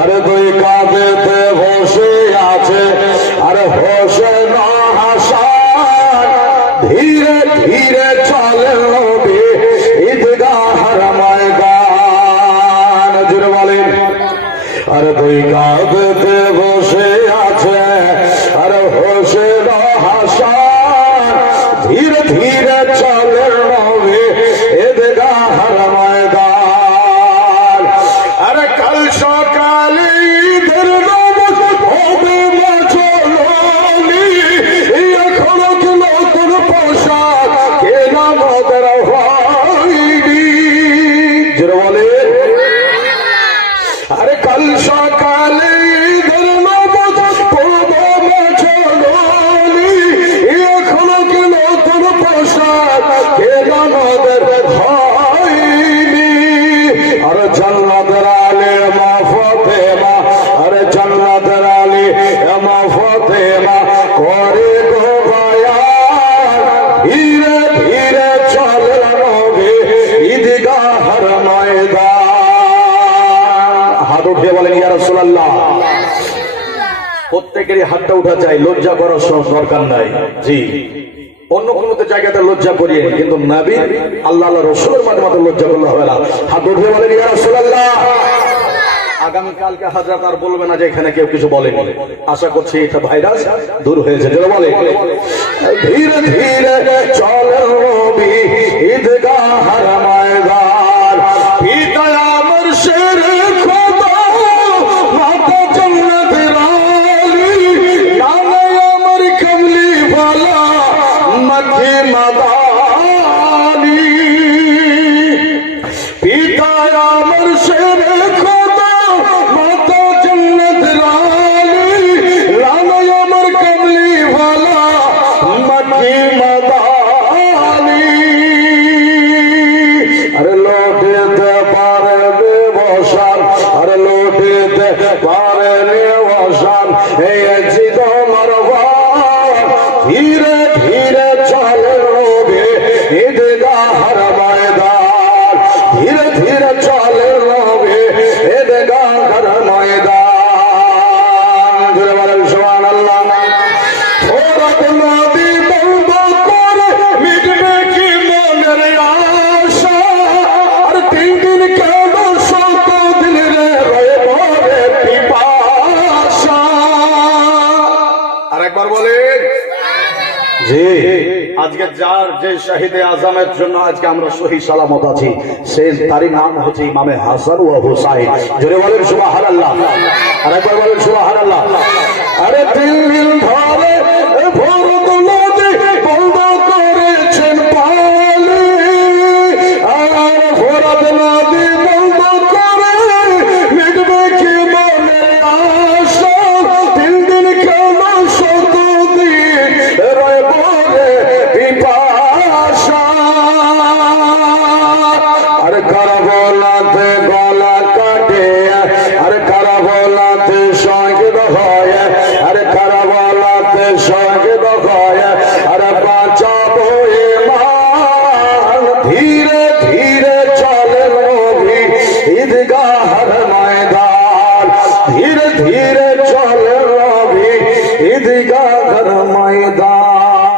আরে দুই কাঁধেতে বসে আছে আরে হোসেন হাসান ধীরে ধীরে চলে নবী ঈদগাহর ময়দান জুড়ে বলেন আরে দুই কাঁধেতে বসে আছে আরে হোসেন হাসান ধীরে ধীরে চলে নবী ঈদগাহর ময়দান আরে কাল সকালে ঈদের নামাজ হবে মাঝলনি এখনো কি নতুন পোশাক কেনা মদের হয়নি জোরে বলেন আরে কাল সকালে ঈদের নামাজ হবে মাঝলনি এখনো কি নতুন পোশাক কেনা মদের হয়নি আরে জান্নাতের আলে মা ফাতেমা আরে জান্নাতের আলে মা ফাতেমা করে গো বায়ান ধীরে ধীরে চলে নবী ঈদগাহর ময়দান হাত উঠিয়ে বলেন ইয়া রাসূলুল্লাহ প্রত্যেকেরই হাতটা উঠা চাই লজ্জা করার দরকার নাই জি অন্য কোনো জায়গাতে লজ্জা করিয়ে কিন্তু নবী আল্লাহ রসুলের মাধ্যমে লজ্জা করলে হবে না হাত উঠে বলেন ইয়া রাসূলুল্লাহ আগামীকালকে হাজরাত আর বলবে না যে এখানে কেউ কিছু বলেনি আশা করছি এটা ভাইরাস দূর হয়েছে যেটা বলে ধীরে ধীরে চলে নবী ঈদগাহর ময়দান পিতা আমার শের খোদা মাতা জান্নাতের আলী নানা আমার কমলি वाला मध्य मदानी पिता अमर शेर खुदा माता जन्नत रानी राना अमर कमली वाला मध्य मदानी अरे लोटे दे पारे दे वशान अरे लोटे दे पारे दे वशान हे जिदो मरवा धीरे धीरे चले नबी ঈদগাহর ময়দান ধীরে ধীরে চলে নবী ঈদগাহর ময়দান জোরে বলেন সুবহানাল্লাহ ওরাত নবী তওবা করে মিটবে কি মনের আশা আর তিন দিন কেন শত দিন রে রয়ে পড়ে পিপাসা আরেকবার বলেন জি আজকে যার যে শহীদে আজমের জন্য আজকে আমরা সহি সালামত আছি সে তারই নাম হচ্ছে ইমামে হাসান ও হুসাইন জোরে বলেন সুবহানাল্লাহ আরেকবার বলেন সুবহানাল্লাহ।